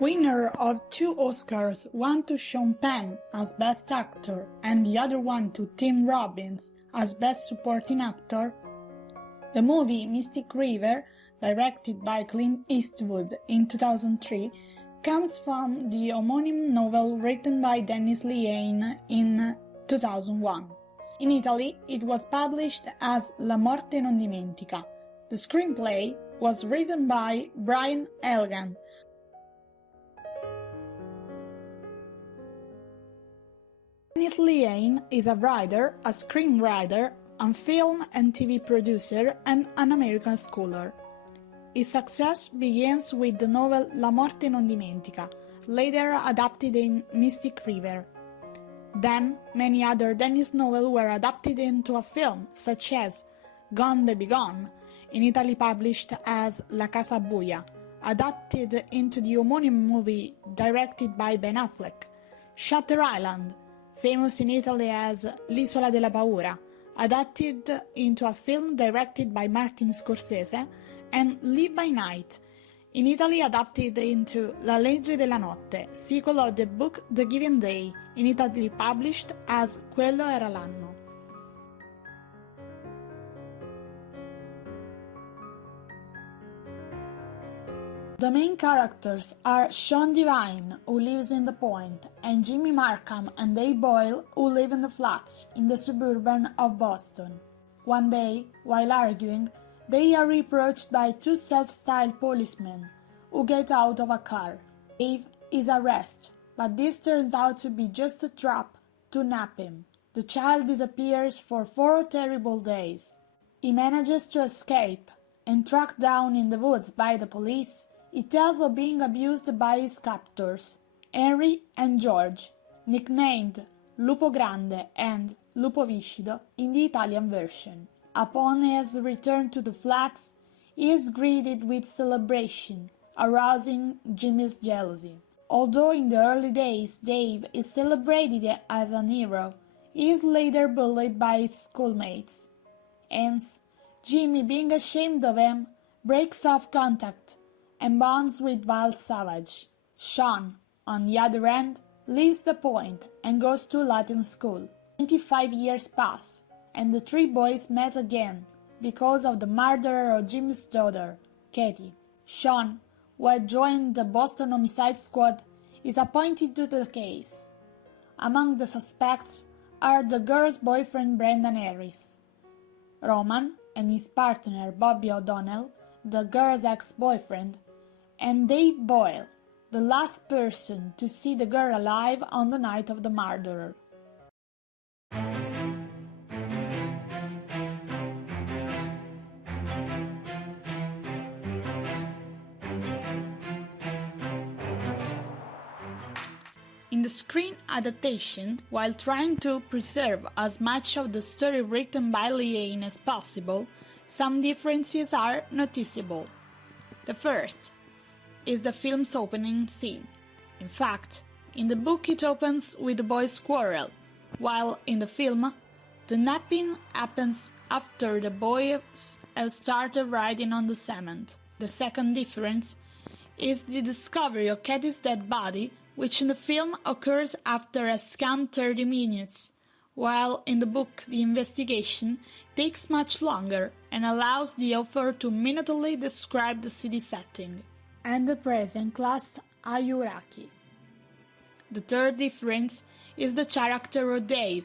Winner of 2 Oscars, one to Sean Penn as Best Actor and the other one to Tim Robbins as Best Supporting Actor, the movie Mystic River, directed by Clint Eastwood in 2003, comes from the homonyms novel written by Dennis Lehane in 2001. In Italy, it was published as La Morte non dimentica. The screenplay was written by Brian Elgan. Dennis Lehane is a writer, a screenwriter, a film and TV producer, and an American scholar. His success begins with the novel La Morte non dimentica, later adapted in Mystic River. Then, many other Dennis novels were adapted into a film, such as Gone Baby Gone, in Italy published as La Casa Buia, adapted into the homonym movie directed by Ben Affleck, Shutter Island, famous in Italy as L'isola della paura, adapted into a film directed by Martin Scorsese, and Live by Night, in Italy adapted into La legge della notte, sequel of the book The Given Day, in Italy published as Quello era l'anno. The main characters are Sean Devine, who lives in the Point, and Jimmy Markham and Dave Boyle, who live in the flats in the suburban of Boston. One day, while arguing, they are approached by 2 self-styled policemen, who get out of a car. Dave is arrested, but this turns out to be just a trap to nab him. The child disappears for 4 terrible days. He manages to escape, and tracked down in the woods by the police, he tells of being abused by his captors, Henry and George, nicknamed Lupo Grande and Lupo Viscido in the Italian version. Upon his return to the flats, he is greeted with celebration, arousing Jimmy's jealousy. Although in the early days Dave is celebrated as an hero, he is later bullied by his schoolmates. Hence, Jimmy, being ashamed of him, breaks off contact and bonds with Val Savage. Sean, on the other hand, leaves the Point and goes to Latin school. 25 years pass, and the 3 boys met again because of the murder of Jimmy's daughter, Katie. Sean, who had joined the Boston Homicide Squad, is appointed to the case. Among the suspects are the girl's boyfriend Brendan Harris, Roman and his partner Bobby O'Donnell, the girl's ex-boyfriend, and Dave Boyle, the last person to see the girl alive on the night of the murder. In the screen adaptation, while trying to preserve as much of the story written by Lehane as possible, some differences are noticeable. The first is the film's opening scene. In fact, in the book it opens with the boys' quarrel, while in the film, the napping happens after the boys have started riding on the cement. The second difference is the discovery of Katie's dead body, which in the film occurs after a scant 30 minutes, while in the book the investigation takes much longer and allows the author to minutely describe the city setting and the present class Ayuraki. The third difference is the character of Dave,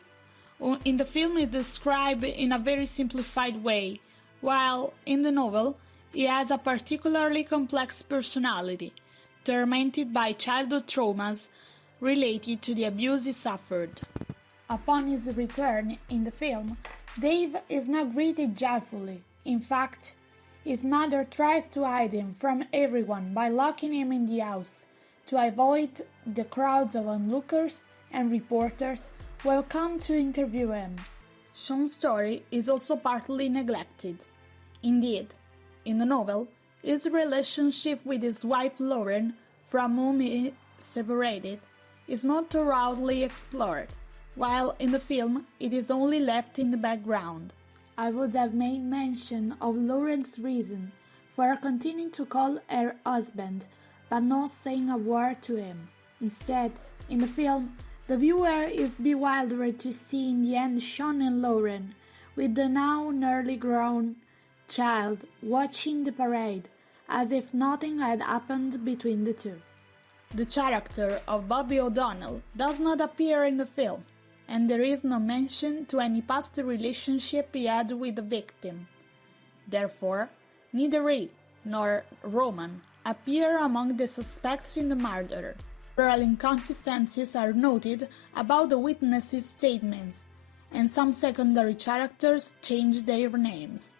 who in the film is described in a very simplified way, while in the novel he has a particularly complex personality, tormented by childhood traumas related to the abuse he suffered. Upon his return in the film, Dave is not greeted joyfully. In fact, his mother tries to hide him from everyone by locking him in the house to avoid the crowds of onlookers and reporters who have come to interview him. Sean's story is also partly neglected. Indeed, in the novel, his relationship with his wife Lauren, from whom he separated, is not thoroughly explored, while in the film it is only left in the background. I would have made mention of Lauren's reason for continuing to call her husband but not saying a word to him. Instead, in the film, the viewer is bewildered to see in the end Sean and Lauren, with the now nearly grown child, watching the parade, as if nothing had happened between the two. The character of Bobby O'Donnell does not appear in the film, and there is no mention to any past relationship he had with the victim. Therefore, neither he nor Roman appear among the suspects in the murder. Several inconsistencies are noted about the witnesses' statements, and some secondary characters change their names.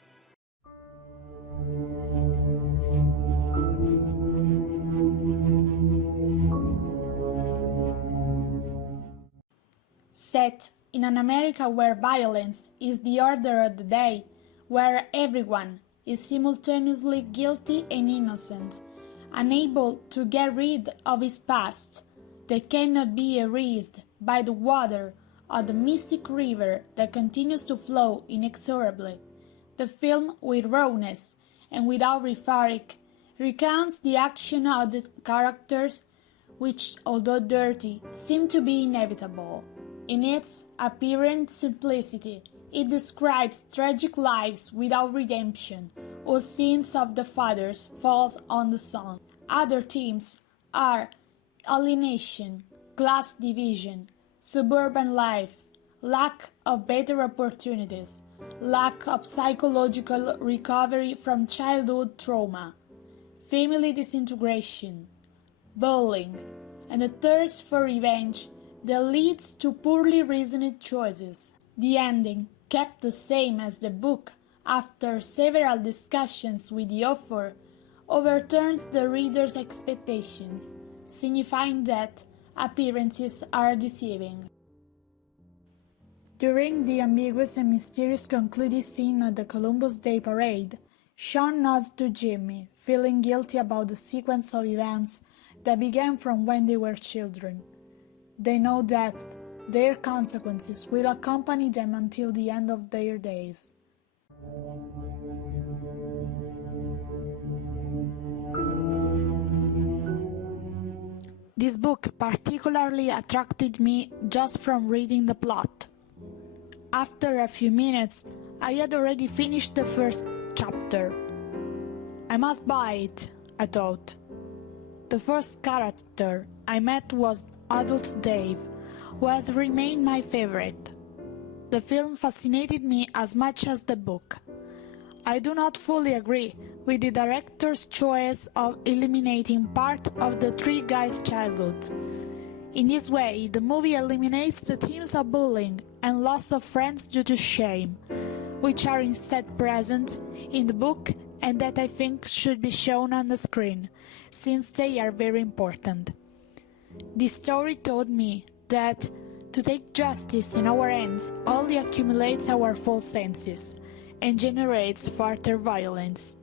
Set in an America where violence is the order of the day, where everyone is simultaneously guilty and innocent, unable to get rid of his past that cannot be erased by the water of the mystic river that continues to flow inexorably, the film, with rawness and without rhetoric, recounts the action of the characters which, although dirty, seem to be inevitable. In its apparent simplicity, it describes tragic lives without redemption, whose sins of the fathers falls on the son. Other themes are alienation, class division, suburban life, lack of better opportunities, lack of psychological recovery from childhood trauma, family disintegration, bullying, and a thirst for revenge that leads to poorly reasoned choices. The ending, kept the same as the book after several discussions with the author, overturns the reader's expectations, signifying that appearances are deceiving. During the ambiguous and mysterious concluding scene at the Columbus Day Parade, Sean nods to Jimmy, feeling guilty about the sequence of events that began from when they were children. They know that their consequences will accompany them until the end of their days. This book particularly attracted me just from reading the plot. After a few minutes, I had already finished the first chapter. I must buy it, I thought. The first character I met was adult Dave, who has remained my favorite. The film fascinated me as much as the book. I do not fully agree with the director's choice of eliminating part of the three guys' childhood. In this way, the movie eliminates the themes of bullying and loss of friends due to shame, which are instead present in the book and that I think should be shown on the screen, since they are very important. This story taught me that to take justice in our hands only accumulates our false senses and generates further violence.